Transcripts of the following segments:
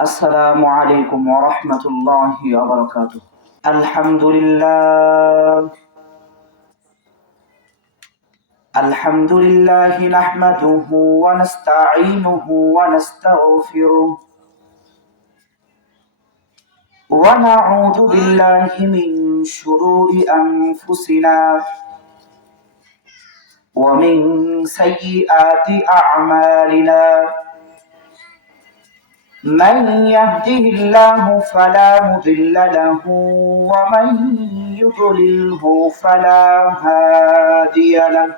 السلام عليكم ورحمة الله وبركاته. الحمد لله. الحمد لله نحمده ونستعينه ونستغفره ونعوذ بالله من شرور أنفسنا ومن سيئات أعمالنا. من يهده الله فلا مضل له ومن يضلله فلا هادي له.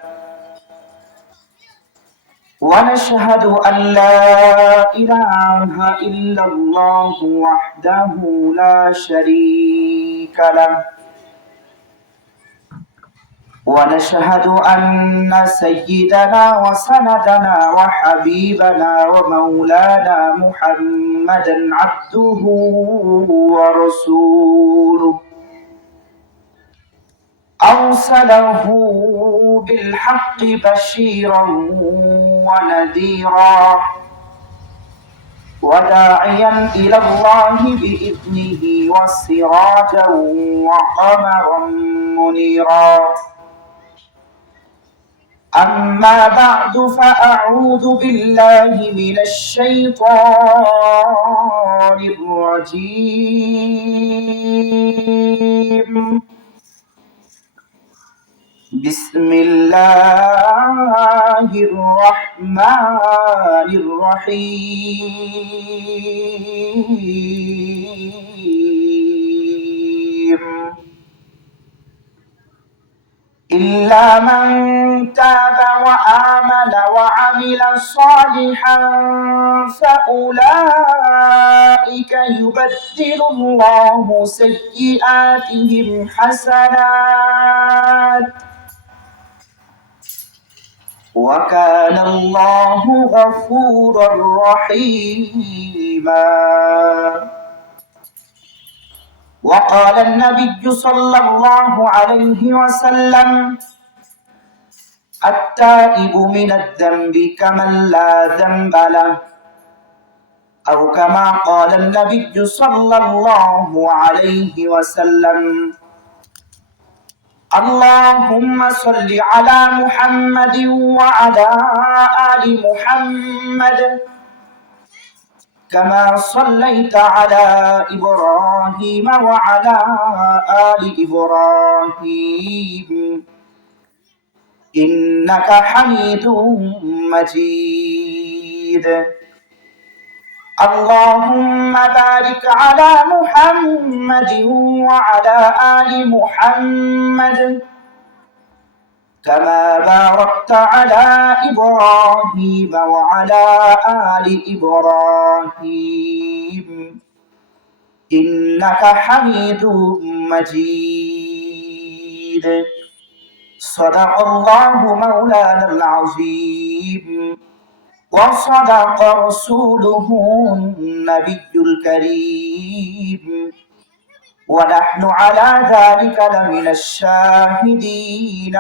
ونشهد أن لا إله إلا الله وحده لا شريك له. ونشهد أن سيدنا وسندنا وحبيبنا ومولانا محمدا عبده ورسوله أرسله بالحق بشيرا ونذيرا وداعيا إلى الله بإذنه وسراجا وقمرا منيرا. أما بعد فأعوذ بالله من الشيطان الرجيم. بسم الله الرحمن الرحيم. إلا من تاب وآمن وعمل صالحا فأولئك يبدل الله سيئاتهم حسنات وكان الله غفورا رحيما. وقال النبي صلى الله عليه وسلم: التائب من الذنب كمن لا ذنب له، أو كما قال النبي صلى الله عليه وسلم: اللهم صل على محمد وعلى آل محمد كما صليت على إبراهيم وعلى آل إبراهيم إنك حميد مجيد. اللهم بارك على محمد وعلى آل محمد كما باركت على إبراهيم وعلى آل إبراهيم إنك حميد مجيد. صدق الله مولانا العظيم وصدق رسوله النبي الكريم ونحن على ذلك لمن الشاهدين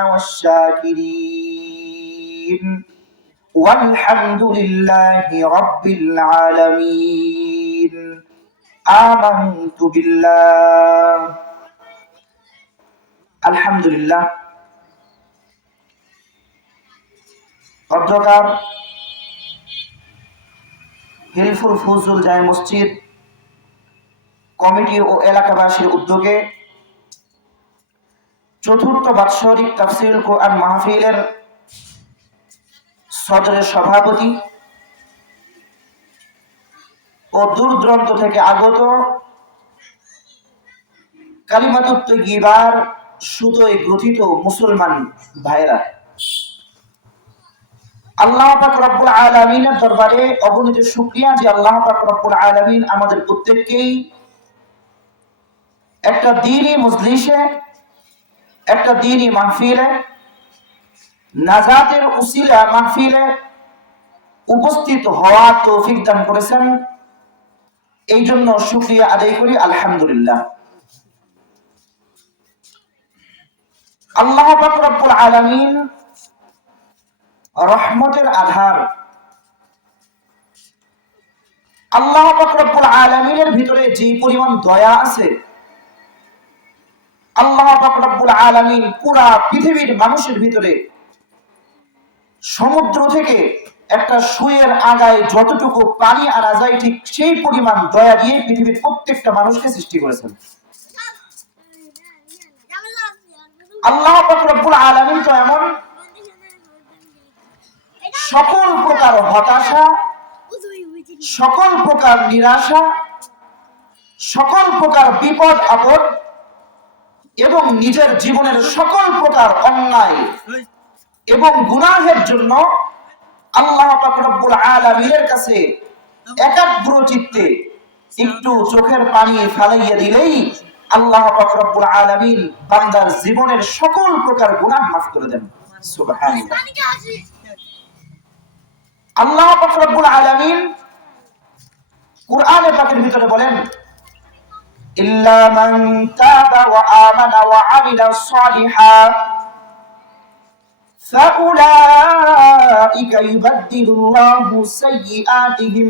والشاكرين والحمد لله رب العالمين. آمنت بالله. আলহামদুলিল্লাহ। অধ্যকার হিলফুল ফুজুল জামে মসজিদ কমিটি ও এলাকাবাসীর উদ্যোগে চতুর্থ বাৎসরিক তাফসীরুল কোরআন মাহফিলের সদরের সভাপতি ও দূর দূরান্ত থেকে আগত কালিমাতুত তাইয়্যিবার সুতোয় গ্রথিত মুসলমান ভাইরা, আল্লাহ পাক রব্বুল আলামিনের দরবারে অগণিত শুকরিয়া যে আল্লাহ পাক রব্বুল আলামিন আমাদের প্রত্যেককেই একটা দ্বীনি মজলিসে, একটা দ্বীনি মাহফিলে, নাজাতের উসিলা মাহফিলে উপস্থিত হওয়ার তৌফিক দান করেছেন। এই জন্য শুকরিয়া আদায় করি আলহামদুলিল্লাহ। আল্লাহ পাক রব্বুল আলামিন রহমতের আধার, আল্লাহ পাক রব্বুল আলামিনের ভিতরে যে পরিমাণ দয়া আছে, আল্লাহ পাক রব্বুল আলামিন পুরা পৃথিবীর মানুষের ভিতরে সমুদ্র থেকে একটা সুয়ের আগায় যতটুকু পানি আনা যায় ঠিক সেই পরিমাণ দয়া দিয়ে পৃথিবীর প্রত্যেকটা মানুষকে সৃষ্টি করেছেন। আল্লাহ পাক রব্বুল আলামিন তো এমন, সকল প্রকার হতাশা, সকল প্রকার নিরাশা, সকল প্রকার বিপদ আপদ এবং নিজের জীবনের সকল প্রকার অন্যায় এবং গুনাহের জন্য আল্লাহ পাক রব্বুল আলামিনের কাছে একাগ্র চিত্তে একটু চোখের পানি ফেলাইয়া দিলেই আল্লাহ পাক রব্বুল আলামিন বান্দার জীবনের সকল প্রকার গুনাহ মাফ করে দেন। সুবহানাল্লাহ। আল্লাহ পাক রব্বুল আলামিন কুরআনে পাকের ভিতরে বলেন, ইল্লা মান তাবা ওয়া আমানা ওয়া আমিলা সালিহা فأولئك يبدل الله سيئاتهم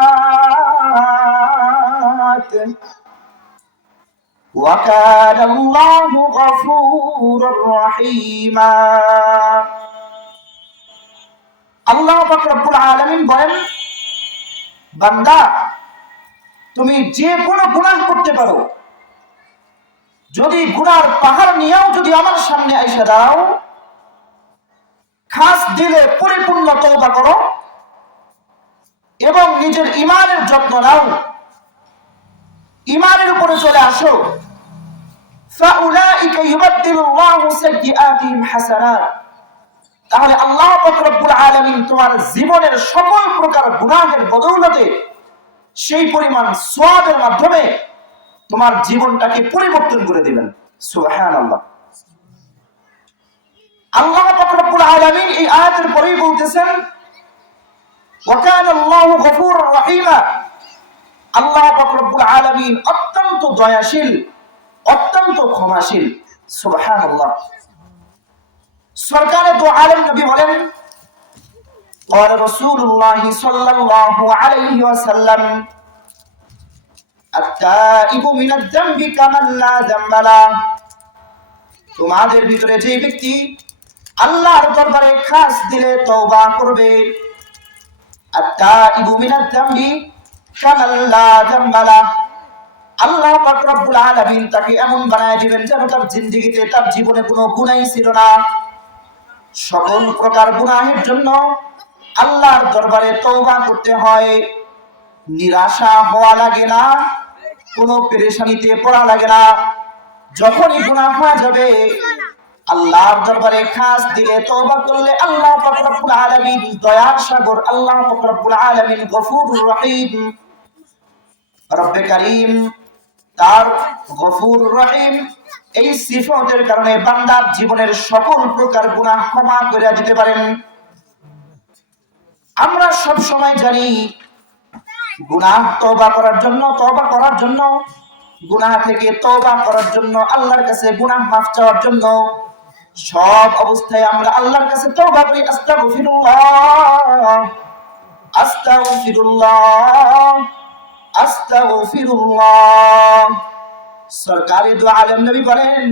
حسنات وكان الله غفورا رحيما। আল্লাহ পাক রব্বুল আলামিন বলেন, বান্দা তুমি যে কোনো গুনাহ করতে পারো, যদি গুনার পাহাড় নিয়েও যদি আমার সামনে আইসা দাও, খাস দিলে পরিপূর্ণ তওবা করো এবং নিজের ঈমানের যত্ন নাও, ঈমানের উপরে চলে আসো, ফাউলাইকা ইউবাদদিলুল্লাহু সাইয়্যাতিহিম হাসানাত, তাহলে আল্লাহ পাক রব্বুল আলামিন তোমার জীবনের সকল প্রকার গুনাহের বদৌলতে সেই পরিমাণ সওয়াবের মাধ্যমে তোমার জীবনটাকে পরিবর্তন করে দিবেন। সুবহানাল্লাহ। আল্লাহ পাক রব্বুল আলামিন এই আয়াতের পরেই বলতেছেন, ওয়া কানা আল্লাহু গফুরুর রহিমা, আল্লাহ পাক রব্বুল আলামিন অত্যন্ত দয়াশীল, অত্যন্ত ক্ষমাশীল। সুবহানাল্লাহ। সরকারে দু আলম নবী বলেন, قال رسول الله صلى الله عليه وسلم التائب من الذنب كمن لا ذنب له, তোমাদের ভিতরে যে ব্যক্তি আল্লাহর দরবারে খাস দিলে তওবা করবে, التائب من الذنب كمن لا ذنب له, আল্লাহ পাক রব্বুল আলামিন তাকে এমন বানায় দিবেন যেন তার জিন্দেগিতে, তার জীবনে কোনো গুনাহই ছিল না। সকল প্রকার গুনাহের জন্য আল্লাহর দরবারে তওবা করতে হয়, নিরাশা হওয়া লাগে না, কোনো পেরেশানিতে পড়া লাগে না। যখনই গুনাহ হয়ে যাবে আল্লাহর দরবারে খাস দিলে তওবা করলে আল্লাহ পাক রব্বুল আলামিন দয়ার সাগর, আল্লাহ পাক রব্বুল আলামিন গফুরুর রহিম, রব্বে কারীম তার গফুর রহিম এই সিফতের কারণে বান্দার জীবনের সকল প্রকার গুনাহ ক্ষমা করে দিতে পারেন। আমরা সব সময় জানি গুনাহ তওবা করার জন্য, গুনাহ থেকে তওবা করার জন্য, আল্লাহর কাছে গুনাহ মাফ চাওয়ার জন্য সব অবস্থায় আমরা আল্লাহর কাছে তওবা করি, আস্তাগফিরুল্লাহ আস্তাগফিরুল্লাহ আস্তাগফিরুল্লাহ। সরকারি দু আলম নবী বলেন,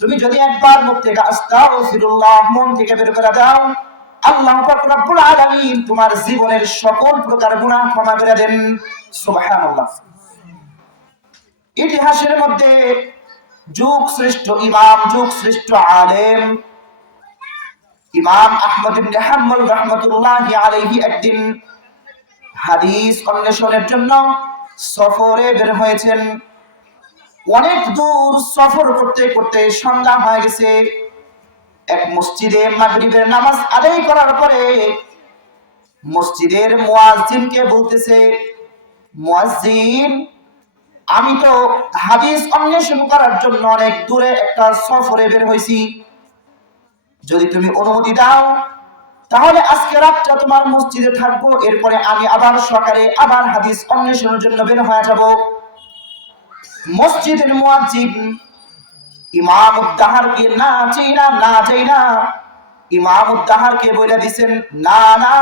তুমি যদি একবার মুখ থেকে আস্তাগফিরুল্লাহ মন থেকে বের করে দাও, আল্লাহ পাক রব্বুল আলামিন তোমার জীবনের সকল প্রকার গুনাহ ক্ষমা করে দেন। সুবহানাল্লাহ। ইতিহাসের মধ্যে যুগ শ্রেষ্ঠ ইমাম, যুগ শ্রেষ্ঠ আলেম ইমাম আহমদ ইবনে হাম্বল রাহমাতুল্লাহি আলাইহি একদিন হাদিস অন্বেষণের জন্য সফরে বের হয়েছেন। অনেক দূর সফর করতে করতে সন্ধ্যা হয়ে গেছে। এক মসজিদে মাগরিবের নামাজ আদায় করার পরে মসজিদের মুয়াজ্জিনকে বলতেছে, মুয়াজ্জিন, আমি তো হাদিস অন্বেষণ করার জন্য অনেক দূরে একটা সফরে বের হয়েছি, যদি তুমি অনুমতি দাও তাহলে আজকে রাতটা তোমার মসজিদে থাকবো, এরপরে আমি আবার সকালে আবার হাদিস অন্বেষণের জন্য বের হয়ে যাব। মসজিদের মুয়াজ্জিন ইমাম উদ্দাহারকে না চাই না ইমাম উদ্দাহারকে বলে দিয়েছেন, না না,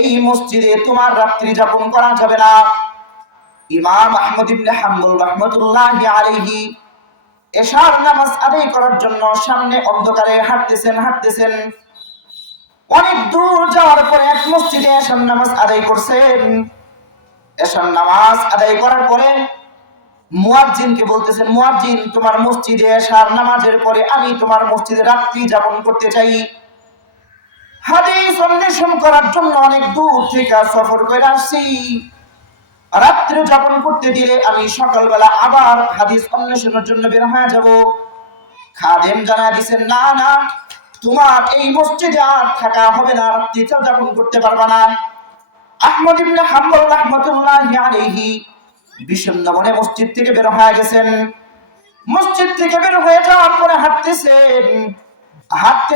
এই মসজিদে তোমার রাত্রি যাপন করা যাবে না। ইমাম আহমদ ইবনে হাম্বল রাহমাতুল্লাহি আলাইহি এশার নামাজ আদায় করার জন্য সামনে অন্ধকারে হাঁটতেছেন। অনেক দূর যাওয়ার পরে এক মসজিদে এশার নামাজ আদায় করছেন। এশার নামাজ আদায় করার পরে মুয়াজ্জিনকে বলতেছেন, মুয়াজ্জিন, তোমার মসজিদে এশার নামাজের পরে আমি তোমার মসজিদে রাত্রি যাপন করতে চাই। হাদিস অন্বেষণ করার জন্য অনেক দূর থেকে সফর করে আসছি, রাত্রি যাপন করতে দিলে আমি সকালবেলা আবার হাদিস অন্বেষণের জন্য বের হয়ে যাব। খাদেম জানা দিয়েছেন, না না, তোমার এই মসজিদে আর থাকা হবে না, রাত্রি যাপন করতে পারবা না। আহমদ ইবনে হাম্বল রাহমাতুল্লাহি আলাইহি বিষণ্ণ মনে মসজিদ থেকে বের হয়ে গেছেন। মসজিদ থেকে বের হয়ে যাওয়ার পরে হাঁটতে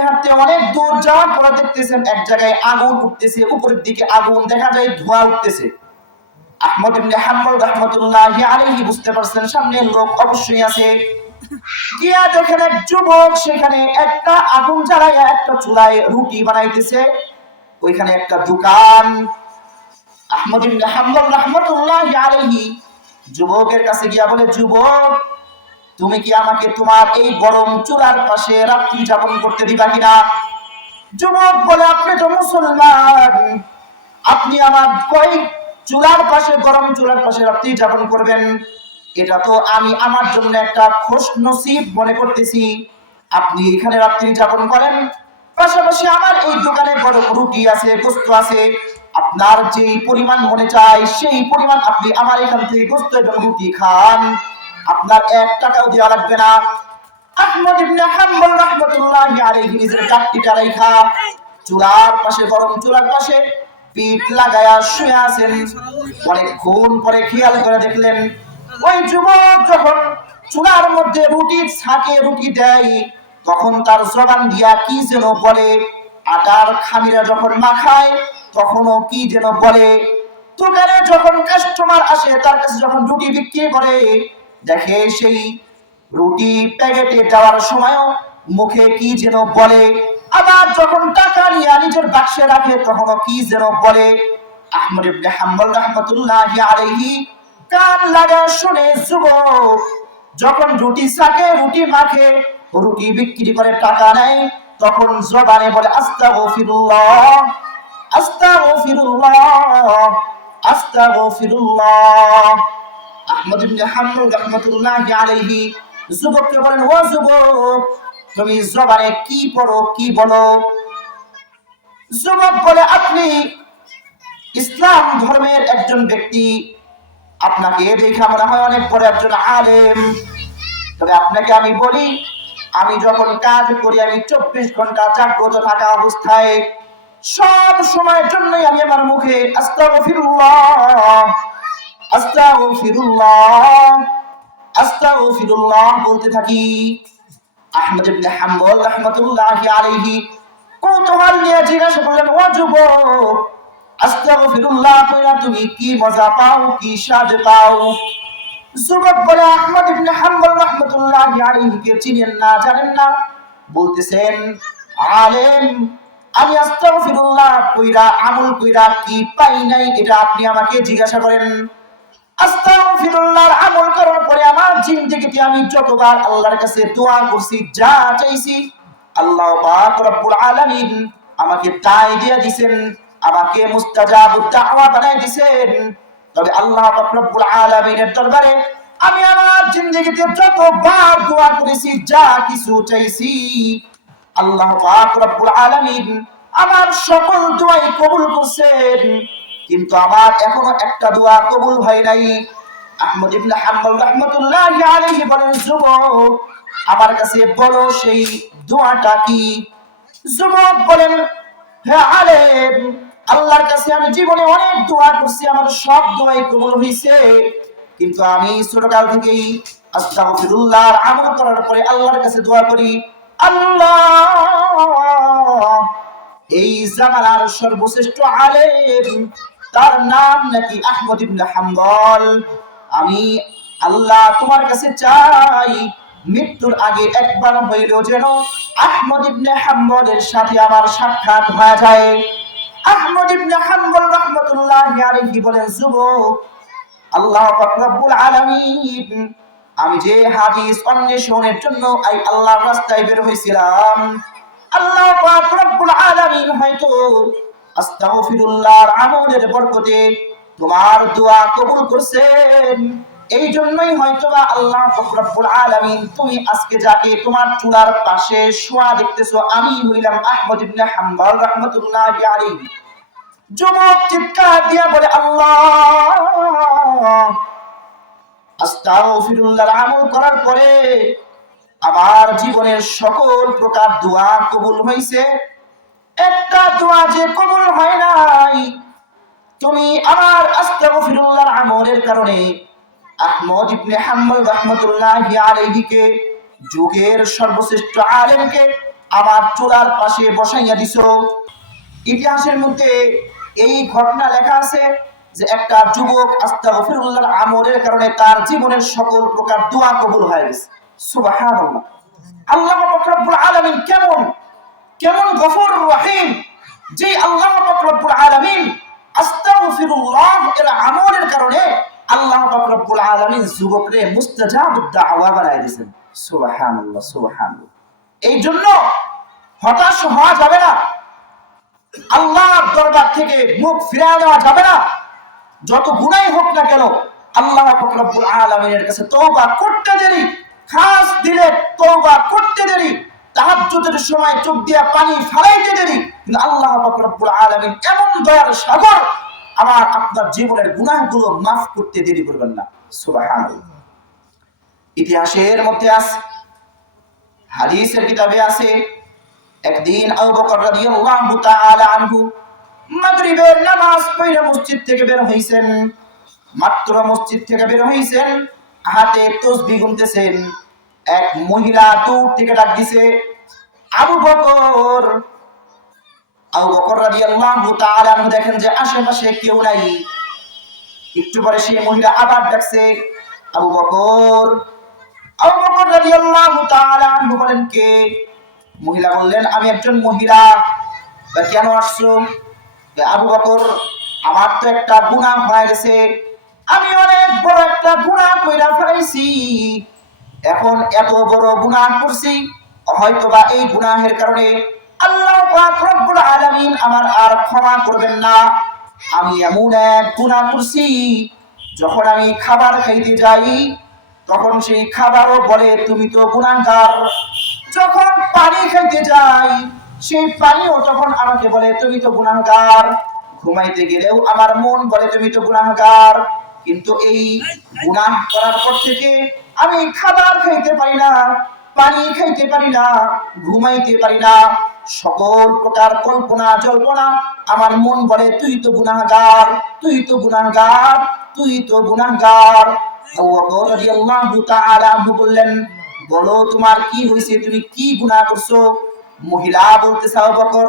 হাঁটতে অনেক দূর যাওয়ার পরে দেখতেছেন এক জায়গায় আগুন উঠতেছে, উপরের দিকে আগুন দেখা যায়, ধোঁয়া উঠতেছে। আহমদ ইবনে হাম্বল রাহমাতুল্লাহি আলাইহি বুঝতে পারছেন সামনে লোক অবশ্যই আছে। গিয়া দেখেন এক যুবক সেখানে একটা আগুন জ্বালাইয়া একটা চুলায় রুটি বানাইতেছে, ওইখানে একটা দোকান। আহমদ ইবনে হাম্বল রাহমাতুল্লাহি আলাইহি যুবকের কাছে গিয়া বলে, যুবক, তুমি কি আমাকে তোমার এই গরম চুলার পাশে রাত্রি যাপন করতে দিবা কিনা? যুবক বলে, আপনি তো মুসলমান, আপনি আমার কই চুলার পাশে, গরম চুলার পাশে রাত্রি যাপন করবেন? এটা তো আমি আমার জন্য একটা খুশনসিব মনে করতেছি। আপনি এখানে রাত্রি যাপন করেন, পাশাপাশি আমার এই দোকানে গরম রুটি আছে, গোস্ত আছে, আপনার যে পরিমাণ মনে চায় সেই পরিমাণ আপনি আমার এখান থেকে গোস্ত এবং রুটি খান, আপনার 1 টাকাও দেওয়া লাগবে না। আহমদ ইবনে হাম্বল রাহমাতুল্লাহি আলাইহি নিজের চাকরিটা রাইখা চুলার পাশে, গরম চুলার পাশে পিঠ লাগায়া শুয়ে আছেন। অনেকক্ষণ পরে খেয়াল করে দেখলেন ওই যুবক যখন চুলার মধ্যে রুটি ছাকে রুটি দেয়, তখন তার জবান দিয়া কি যেন বলে, আটার খামিরা যখন মাখায় তখনও কি যেন বলে। দোকানে যখন কাস্টমার আসে তার কাছে যখন রুটি বিক্রি করে, দেখে সেই রুটি প্যাকেটে যাওয়ার সময়ও মুখে কি যেন বলে, আবার যখন টাকা নিয়ে নিজের বাক্সে রাখে তখনও কি যেন বলে। আহমদ ইবনে হাম্বল রাহমাতুল্লাহি আলাইহি কান লাগা শুনে যুবক যখন রুটি ছাকে, রুটি মাখে, রুটি বিক্রি করে টাকা নেয়, তখন জবানে বলে, আস্তাগফিরুল্লাহ, আস্তাগফিরুল্লাহ, আস্তাগফিরুল্লাহ। আহমদ ইবনে হাম্বল রাহমাতুল্লাহি আলাইহি যুবককে বলেন, ও যুবক, তুমি জবানে কি পড়ো, কি বলো? যুবক বলে, আপনি ইসলাম ধর্মের একজন ব্যক্তি, আপনাকে দেখে মনে হয় অনেক বড় একজন আলেম। তবে আপনাকে আমি বলি, আমি যখন কাজ করি আমি 24 ঘন্টা জাগ্রত থাকা অবস্থায় সব সময়ের জন্যই আমি আমার মুখে আস্তাগফিরুল্লাহ, আস্তাগফিরুল্লাহ, আস্তাগফিরুল্লাহ বলতে থাকি। আহমদ ইবনে হাম্বল রাহমাতুল্লাহি আলাইহি কৌতূহল নিয়ে জিজ্ঞাসা করলেন, ও যুবক, আস্তাগফিরুল্লাহ কইরা তুমি কি মজা পাও, কি স্বাদ পাও? যুবক বলে, আহমদ ইবনে হাম্বল রাহমাতুল্লাহি আলাইহি কে চিনেন না, জানেন না? বলতেছেন, আলেম, আমি আস্তাগফিরুল্লাহ কইরা আমল কইরা কি পাই নাই এটা আপনি আমাকে জিজ্ঞাসা করেন। আস্তাগফিরুল্লাহর আমল করার পরে আমার জিন্দেগিতে আমি যতবার আল্লাহর কাছে দোয়া করছি, যা চাইছি, আল্লাহ পাক রব্বুল আলামিন আমাকে তাই দিয়ে দিবেন, আমাকে মুস্তাজাবুদ দাওয়া বানায় দিবেন। তবে আল্লাহ পাক রব্বুল আলামিনের দরবারে আমি আমার জিন্দেগিতে যতবার দোয়া করেছি, যা কিছু চাইছি, আল্লাহ পাক রব্বুল আলামিন আমার সকল দোয়াই কবুল করেছেন, কিন্তু আমার এখনো একটা দোয়া কবুল হয় নাই। আহমদ ইবনে হাম্বল রাহমাতুল্লাহি আলাইহি বলেন, যুবক, আমার কাছে বলো সেই দোয়াটা কি? যুবক বলেন, হে আলেম, আল্লাহর কাছে আমি জীবনে অনেক দোয়া করছি, আমার সব দোয়াই কবুল হয়েছে, কিন্তু আমি ছোটকাল থেকেই আস্তাগফিরুল্লাহর আমল করার পরে আল্লাহর কাছে দোয়া করি, আল্লাহ, এই জামানার সর্বশ্রেষ্ঠ আলেম, তার নাম নাকি আহমদ ইবনে হাম্বল, আমি আল্লাহ তোমার কাছে চাই মৃত্যুর আগে একবার হইলেও যেন আহমদ ইবনে হাম্বলের সাথে আমার সাক্ষাৎ হয়ে যায়। আহমদ ইবনে হাম্বল রাহমাতুল্লাহি আলাইহি বলেন, যুবক, আল্লাহ পাক রব্বুল আলামিন, আমি যে হাদিস অন্বেষণের জন্য আল্লাহর রাস্তায় বের হয়েছিলাম, আল্লাহ পাক রব্বুল আলামিন হয়তো আস্তাগফিরুল্লাহর আমলের বরকতে তোমার দোয়া কবুল করছেন। এই জন্যই হয়তোবা আল্লাহ পাক রব্বুল আলামিন তুমি আজকে যাকে তোমার চুলার পাশে শোয়া দেখতেছো, আমি হইলাম আহমদ ইবনে হাম্বল রাহমাতুল্লাহি আলাইহি। যুবক চিৎকার দিয়া বলে, আল্লাহ, আস্তাগফিরুল্লাহর আমল করার পরে আমার জীবনের সকল প্রকার দোয়া কবুল হয়েছে, একটা দোয়া যে কবুল হয় নাই, তুমি আমার আস্তাগফিরুল্লাহর আমলের কারণে আহমদ ইবনে হাম্বল রাহমাতুল্লাহি আলাইহিকে, যুগের সর্বশ্রেষ্ঠ আলেমকে আমার চুলার পাশে বসাইয়া দিছো। ইতিহাসের মধ্যে এই ঘটনা লেখা আছে যে একটা যুবক আস্তাগফিরুল্লাহর আমলের কারণে তার জীবনের সকল প্রকার দোয়া কবুল হয়ে গেছে। সুবহানাল্লাহ। আল্লাহ পাক রব্বুল আলামিন কেমন গফুর রহিম, যে আল্লাহ পাক রব্বুল আলামিন আস্তাগফিরুল্লাহ এর আমলের কারণে আল্লাহ পাক রব্বুল আলামিন যুবকরে মুস্তাজাবুদ দাওয়া বানায় দিয়েছেন। সুবহানাল্লাহ, সুবহানাল্লাহ। এই জন্য হতাশ হওয়া যাবে না, আল্লাহর দরবার থেকে মুখ ফিরিয়ে নেওয়া যাবে না। যত গুনাহ হোক না কেন, আল্লাহ পাক রব্বুল আলামিনের কাছে তওবা করতে দেরি, খাস দিলে তওবা করতে দেরি, তাহাজ্জুদের সময় চোখ দিয়ে পানি ফেলাইতে দেরি, কিন্তু আল্লাহ পাক রব্বুল আলামিন এমন দয়ার সাগর, আমার আপনার জীবনের গুনাহগুলো মাফ করতে দেরি করবেন না। সুবহানাল্লাহ। ইতিহাসের মধ্যে আছে, হাদিসের কিতাবে আছে, একদিন আবু বকর রাদিয়াল্লাহু তাআলা আনহু মাগরিবের নামাজ পড়ে মসজিদ থেকে বের হইছেন। মাত্র মসজিদ থেকে বের হইছেন, হাতে তাসবিহ গুনতেছেন। এক মহিলা দূর থেকে ডাক দিছে, আবু বকর। আবু বকর রাদিয়াল্লাহু তাআলা আনহু দেখেন যে আশেপাশে কেউ নাই। একটু পরে সেই মহিলা আবার ডাকছে, আবু বকর। আবু বকর রাদিয়াল্লাহু তাআলা আনহু বলেন, কে? মহিলা বললেন, আমি একজন মহিলা। কেন আসছো? আবু বকর, আমার তো একটা গুনাহ হয়ে গেছে, আমি অনেক বড় একটা গুনাহ কইরা ফেলাইছি। এখন এত বড় গুনাহ করছি, হয়তোবা এই গুনাহের কারণে আল্লাহ পাক রব্বুল আলামিন আমার আর ক্ষমা করবেন না। আমি এমন এক গুনাহ করছি, যখন আমি খাবার খাইতে যাই তখন সেই খাবারও বলে তুমি তো গুনাহগার। যখন পানি খাইতে যাই সেই পানিও তখন আমাকে বলে তুমি তো গুনাহগার। ঘুমাইতে গেলেও আমার মন বলে তুমি তো গুনাহগার। কিন্তু এই গুনাহ করার পর থেকে আমি খাবার খাইতে পারি না, পানি খাইতে পারি না, ঘুমাইতে পারি না। সকল প্রকার কল্পনা জল্পনা আমার মন বলে তুই তো গুনাহগার, তুই তো গুনাহগার, তুই তো গুনাহগার। আবু বকর রাদিয়াল্লাহু তাআলা আনহু বললেন, বলো তোমার কি হয়েছে, তুমি কি গুনাহ করছো? মহিলা বলতেছে, আবু বকর,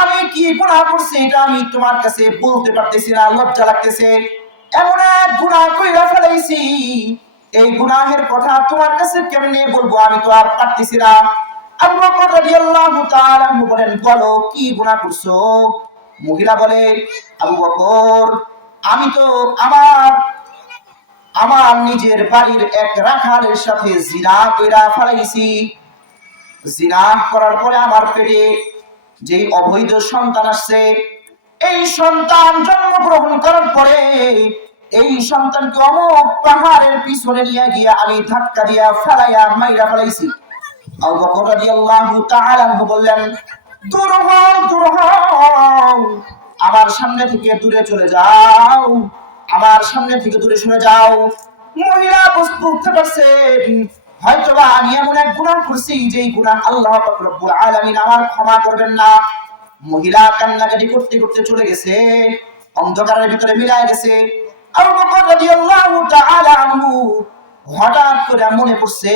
আমি কি গুনাহ করছি এটা আমি তোমার কাছে বলতে পারতেছি না, লজ্জা লাগতেছে। এমন এক গুনাহ কইরা ফেলাইছি, এই গুনাহের কথা তোমার কাছে কেমনে বলবো, আমি তো আর পারতেছি না। আবু বকর রাদিয়াল্লাহু তাআলা আনহু বলেন, বলো কি গুনাহ করছো? মহিলা বলে, আবু বকর, আমি তো আমার নিজের বাড়ির এক রাখালের সাথে জিনা কইরা ফেলাইছি। জিনা করার পরে আমার পেটে যেই অবৈধ সন্তান আসছে, এই সন্তান জন্মগ্রহণ করার পরে এই সন্তানকে অমুক পাহাড়ের পিছনে নিয়ে গিয়া আমি ধাক্কা দিয়া ফেলাইয়া মাইরা ফেলাইছি। আবু বকর রাদিয়াল্লাহু তাআলা আনহু বললেন, দূর হও, দূর হও, আমার সামনে থেকে দূরে চলে যাও, আমার সামনে থেকে দূরে সরে যাও। মহিলা বুঝতে পারছে হয়তোবা আমি এমন এক গুনাহ করছি যেই গুনাহ আল্লাহ পাক রব্বুল আলামিন আমার ক্ষমা করবেন না। মহিলা কান্নাকাটি করতে করতে চলে গেছে, অন্ধকারের ভিতরে মিলায় গেছে। আবু বকর রাদিয়াল্লাহু তাআলা আনহু হঠাৎ করে মনে পড়ছে,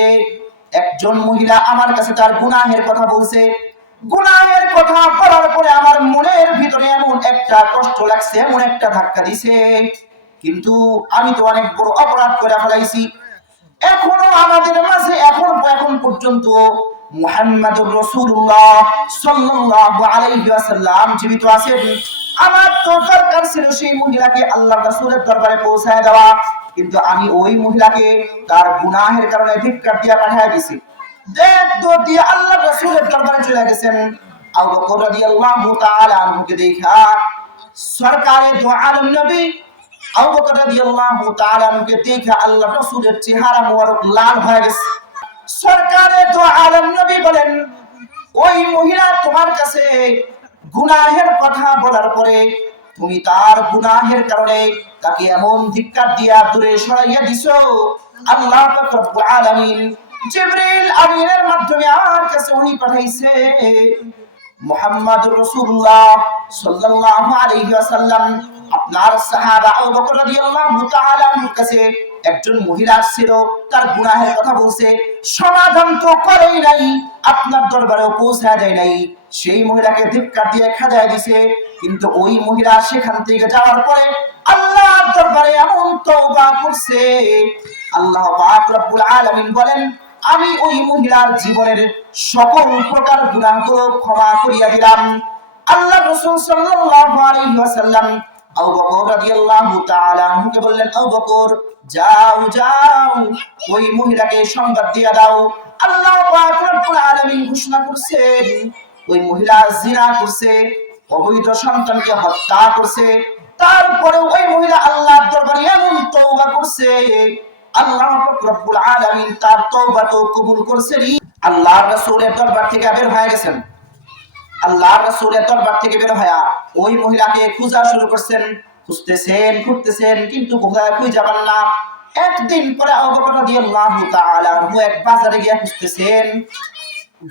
একজন মহিলা আমার কাছে তার গুনাহের কথা বলছে। গুনাহের কথা বলার পরে আমার মনের ভিতরে এমন একটা কষ্ট লাগছে, এমন একটা ধাক্কা দিছে, কিন্তু আমি তো অনেক বড় অপরাধ করে ফেলাইছি। এখনো আমাদের মাঝে এখন পর্যন্ত মুহাম্মাদুর রাসূলুল্লাহ সাল্লাল্লাহু আলাইহি ওয়াসাল্লাম জীবিত আছেন। আমার তো দরকার ছিল সেই মহিলাকে আল্লাহর রাসূলের দরবারে পৌঁছায় দেওয়া, কিন্তু আমি ওই মহিলাকে তার গুনাহের কারণে ধিক্কার দিয়া পাঠিয়ে দিছি। দেখ দৌড় দিয়ে আল্লাহর রাসূলের দরবারে চলে গেছেন। আবু বকর রাদিয়াল্লাহু তাআলা আনহুকে দেখা সরকারে দু আলম নবী আবু বকর রাদিয়াল্লাহু তাআলা আনহুকে দেখা আল্লাহর রাসূলের চেহারা মোবারক লাল হয়ে গেছে। সরকারে দু আলম নবী বলেন, ওই মহিলা তোমার কাছে গুনাহের কথা বলার পরে তুমি তার গুনাহের কারণে তাকে এমন ধিক্কার দিয়া দূরে সরাইয়া দিছো। আল্লাহ পাক রব্বুল আলামিন জিবরিল আমিনের মাধ্যমে আমার কাছে ওহী পাঠাইছে, মুহাম্মদুর রাসূলুল্লাহ সাল্লাল্লাহু আলাইহি ওয়াসাল্লাম আপনার সাহাবা আবু বকর রাদিয়াল্লাহু তাআলা আনহুর কাছে একজন মহিলা আসছিল, তার গুনাহের কথা বলছে, সমাধান তো করেই নাই, আপনার দরবারেও পৌঁছায় দেয় নাই, সেই মহিলাকে ধিক্কার দিয়ে খাজায় দিছে। কিন্তু ওই মহিলা সেখান থেকে যাওয়ার পরে আল্লাহর দরবারে এমন তওবা করছে, আল্লাহ পাক রব্বুল আলামিন বলেন আমি ওই মহিলার জীবনের সকল প্রকার গুনাহগুলো ক্ষমা করিয়া দিলাম। আল্লাহ রাসূল সাল্লাল্লাহু আলাইহি ওয়াসাল্লাম আবু বকর রাদিয়াল্লাহু তাআলা আনহুকে বললেন, আবু বকর যাও যাও ওই মহিলাকে সংবাদ দিয়ে দাও, আল্লাহ পাক রব্বুল আলামিন ঘোষণা করেছেন ওই মহিলা জিনা করছে, অবৈধ সন্তানকে হত্যা করছে, তারপরে ওই মহিলা আল্লাহর দরবারে এমন তওবা করছে, আল্লাহ পাক রব্বুল আলামিন তার তওবা তো কবুল করেছেন। আল্লাহর রাসূলের দরবার থেকে বের হয়ে গেছেন, আল্লাহর রাসূলের দরবার থেকে বের হয়ে ওই মহিলাকে খোঁজা শুরু করছেন, খুঁজতেছেন কিন্তু কোথায় খুঁজে পান না। একদিন পরে আবু বকর রাদিয়াল্লাহু তাআলা আনহু এক বাজারে গিয়ে খুঁজতেছেন,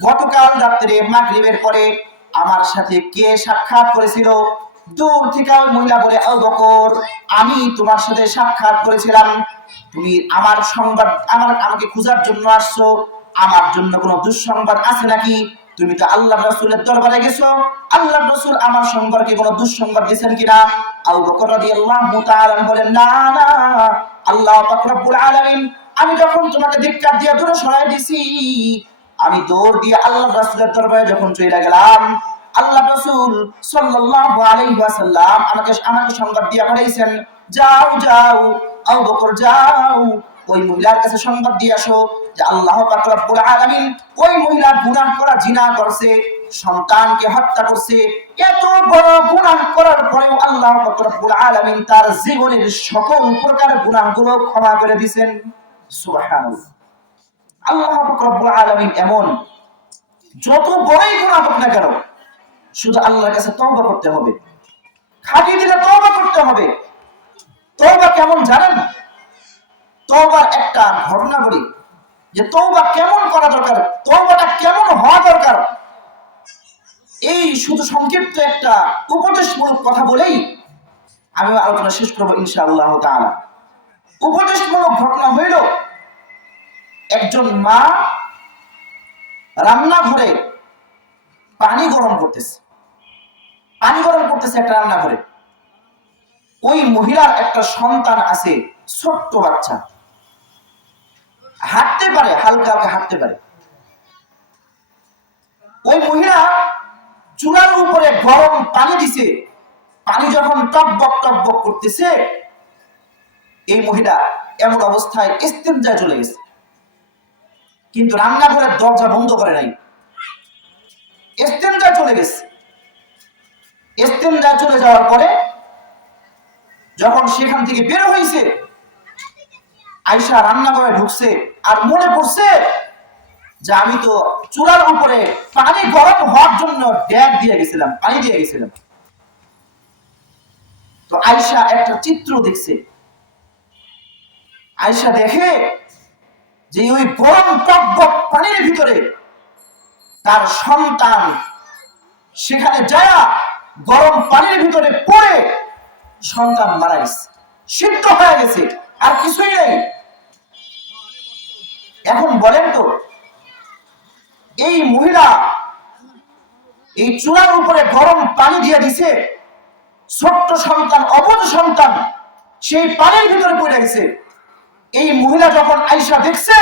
গতকাল রাতে মাগরিবের পরে আমার সাথে কে সাক্ষাৎ করেছিল? দূর থেকে ওই মহিলা বলে, আবু বকর আমি তোমার সাথে সাক্ষাৎ করেছিলাম, তুমি আমার সংবাদ আমাকে খোঁজার জন্য আসছো, আমার জন্য কোনো দুঃসংবাদ আছে নাকি? তুমি তো আল্লাহর রাসূলের দরবারে গেছো, আল্লাহর রাসূল আমার সম্পর্কে কোনো দুঃসংবাদ দিয়েছেন কিনা? আবু বকর রাদিয়াল্লাহু তাআলা বলেন, না না, আল্লাহ পাক রব্বুল আলামিন আমি যখন তোমাকে ধিক্কার দিয়ে দূরে সরাই দিছি, আমি দৌড় দিয়ে আল্লাহর রাসূলের দরবারে যখন চলে গেলাম, আল্লাহর রাসূল সাল্লাল্লাহু আলাইহি ওয়াসাল্লাম আমাকে সংবাদ দিয়ে পাঠাইছেন, যাও যাও আবু বকর যাও ওই মহিলার কাছে সংবাদ দিয়ে আসো যে আল্লাহ পাক রব্বুল আলামিন ওই মহিলা গুনাহ করা, জিনা করছে, সন্তানকে হত্যা করছে, এত বড় গুনাহ করার পরেও আল্লাহ পাক রব্বুল আলামিন তার জীবনের সকল প্রকার গুনাহগুলো ক্ষমা করে দিবেন। সুবহানাল্লাহ। আল্লাহ পাক রব্বুল আলামিন এমন, যত বড়ই গুনাহ হোক না কেন শুধু আল্লাহর কাছে তওবা করতে হবে, খাঁটি দিলে তওবা করতে হবে। তওবা কেমন জানেন? তওবার একটা ঘটনা বলি যে তওবা কেমন করা দরকার, তওবাটা কেমন হওয়া দরকার। এই শুধু সংক্ষিপ্ত একটা উপদেশমূলক কথা বলেই আমি আলোচনা শেষ করব ইনশাআল্লাহ তাআলা। উপদেশমূলক ঘটনা হইল, একজন মা রান্নাঘরে পানি গরম করতেছে একটা রান্নাঘরে। ওই মহিলার একটা সন্তান আছে, ছোট্ট বাচ্চা, হাঁটতে পারে, হালকা হাঁটতে পারে। ওই মহিলা চুলার উপরে গরম পানি দিছে, পানি যখন টকবক করতেছে, এই মহিলা এমন অবস্থায় ইস্তেঞ্জায় চলে গেছে, কিন্তু রান্নাঘরের দরজা বন্ধ করে নাই, ইস্তেঞ্জায় চলে গেছে। ইস্তেঞ্জায় চলে যাওয়ার পরে যখন সেখান থেকে বের হয়েছে, আয়েশা রান্নাঘরে ঢুকছে আর মনে পড়ছে যে আমি তো চুলার উপরে পানি গরম হওয়ার জন্য পানি দিয়ে গেছিলাম। তো আয়েশা একটা চিত্র দেখছে, আয়েশা দেখে যে ওই গরম টকবক পানির ভিতরে তার সন্তান সেখানে যায় গরম পানির ভিতরে পড়ে সন্তান মারা গেছে, সিদ্ধ হয়ে গেছে, আর কিছুই নেই। এখন বলেন তো, এই মহিলা এই চুলার উপরে গরম পানি দিয়ে দিছে, ছোট্ট সন্তান, অবুঝ সন্তান সেই পানির ভিতরে পড়ে গেছে। এই মহিলা যখন আয়েশা দেখছে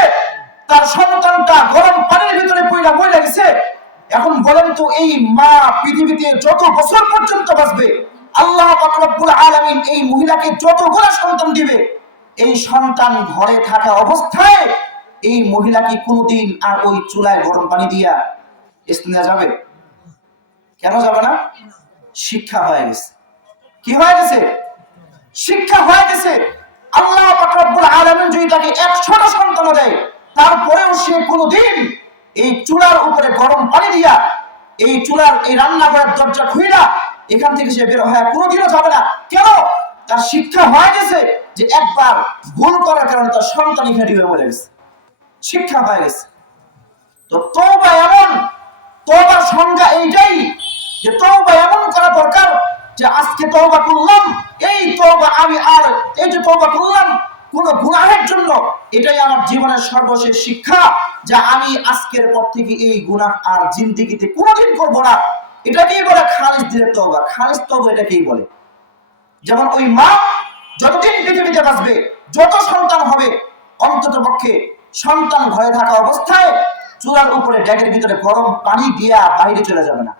তার সন্তানটা গরম পানির ভিতরে পড়ে গেছে, এখন বলেন তো এই মা পৃথিবীতে যত বছর পর্যন্ত বাঁচবে আল্লাহ পাক রব্বুল আলামিন এই মহিলাকে যতগুলো সন্তান দিবে, এই সন্তান ঘরে থাকা অবস্থায় এই মহিলা কি কোনোদিন আর ওই চুলায় গরম পানি দিয়া ইস্তেঞ্জা যাবে? কেন যাবে না? শিক্ষা হয়ে গেছে। কি হয়ে গেছে? শিক্ষা হয়ে গেছে। আল্লাহ পাক রব্বুল আলামিন যদি তাকে 100টা সন্তান দেয়, তারপরেও সে কোনোদিন এই চুলার উপরে গরম পানি দিয়া এই চুলার এই রান্নাঘরের দরজা খুইলা এখান থেকে সে বের হয়ে কোনোদিনও যাবে না। কেন? তার শিক্ষা হয়ে গেছে যে একবার ভুল করার কারণে তার সন্তান ঘাঁটি হয়ে মরে গেছে। শিক্ষা হয়ে গেছে। তো তওবা এমন, তওবার সংজ্ঞা এইটাই যে তওবা এমন করা দরকার যে আজকে তওবা করলাম, এই তওবা আমি আর এই যে তওবা করলাম কোন গুনাহের জন্য, এটাই আমার জীবনের সর্বশেষ শিক্ষা, যা আমি আজকের পর থেকে এই গুনাহ আর জিন্দেগিতে কোনোদিন করব না। এটাকেই বলে খালিস দিলের তওবা। খালিস তওবা এটাকেই বলে। যেমন ওই মা যতদিন পৃথিবীতে বাঁচবে, যত সন্তান হবে, অন্তত পক্ষে সন্তান ঘরে থাকা অবস্থায় চুলার উপরে ডেকের ভিতরে গরম পানি দিয়া বাইরে চলে যাবে না,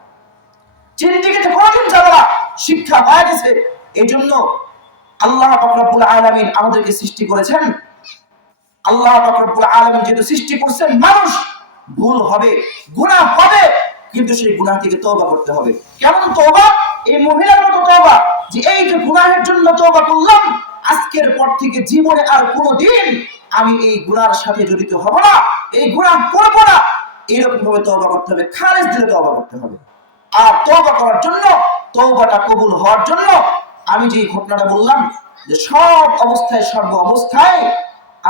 জিন্দেগিতে কোনোদিন যাবে না। শিক্ষা পাওয়া গেছে। এই জন্য আল্লাহ পাক রব্বুল আলামিন আমাদেরকে সৃষ্টি করেছেন। আল্লাহ পাক রব্বুল আলামিন যেহেতু সৃষ্টি করছেন, মানুষ ভুল হবে, গুনাহ হবে, কিন্তু সেই গুনাহ থেকে তওবা করতে হবে। কেমন তওবা? এই মহিলার মতো তওবা যে এই যে গুনাহের জন্য তওবা করলাম, আজকের পর থেকে জীবনে আর কোনোদিন আমি এই গুনার সাথে জড়িত হব না, এই গুনাহ করব না, এরকম ভাবে তওবা করতে হবে। খালিস দিলে তওবা করতে হবে। আর তওবা করার জন্য, তওবাটা কবুল হওয়ার জন্য আমি যে ঘটনাটা বললাম যে সব অবস্থায় সর্ব অবস্থায়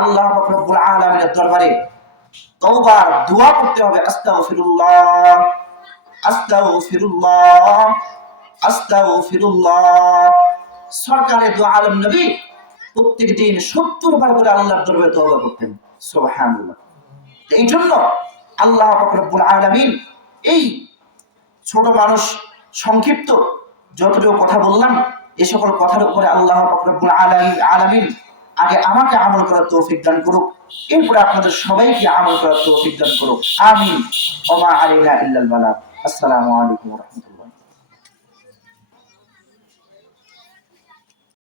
আল্লাহ পাক রব্বুল আলামিনের দরবারে তওবার দোয়া করতে হবে। আস্তাগফিরুল্লাহ, আস্তাগফিরুল্লাহ, আস্তাগফিরুল্লাহ। সরকারে দোয়া আলম নবী প্রত্যেকদিন 70 বার করে আল্লাহর দরবারে তওবা করতেন। সুবহানাল্লাহ। এই জন্য আল্লাহ পাক রব্বুল আলামিন এই ছোট মানুষ সংক্ষিপ্ত যতটুকু কথা বললাম, এই সকল কথার উপরে আল্লাহ পাক রব্বুল আলামিন আগে আমাকে আমল করার তৌফিক দান করুক, এরপরে আপনাদের সবাইকে আমল করার তৌফিক দান করুক। আমিন। ওয়া মা আলাইনা ইল্লাল বালাগ। আসসালামু আলাইকুম ওয়া রাহমাতুল্লাহ।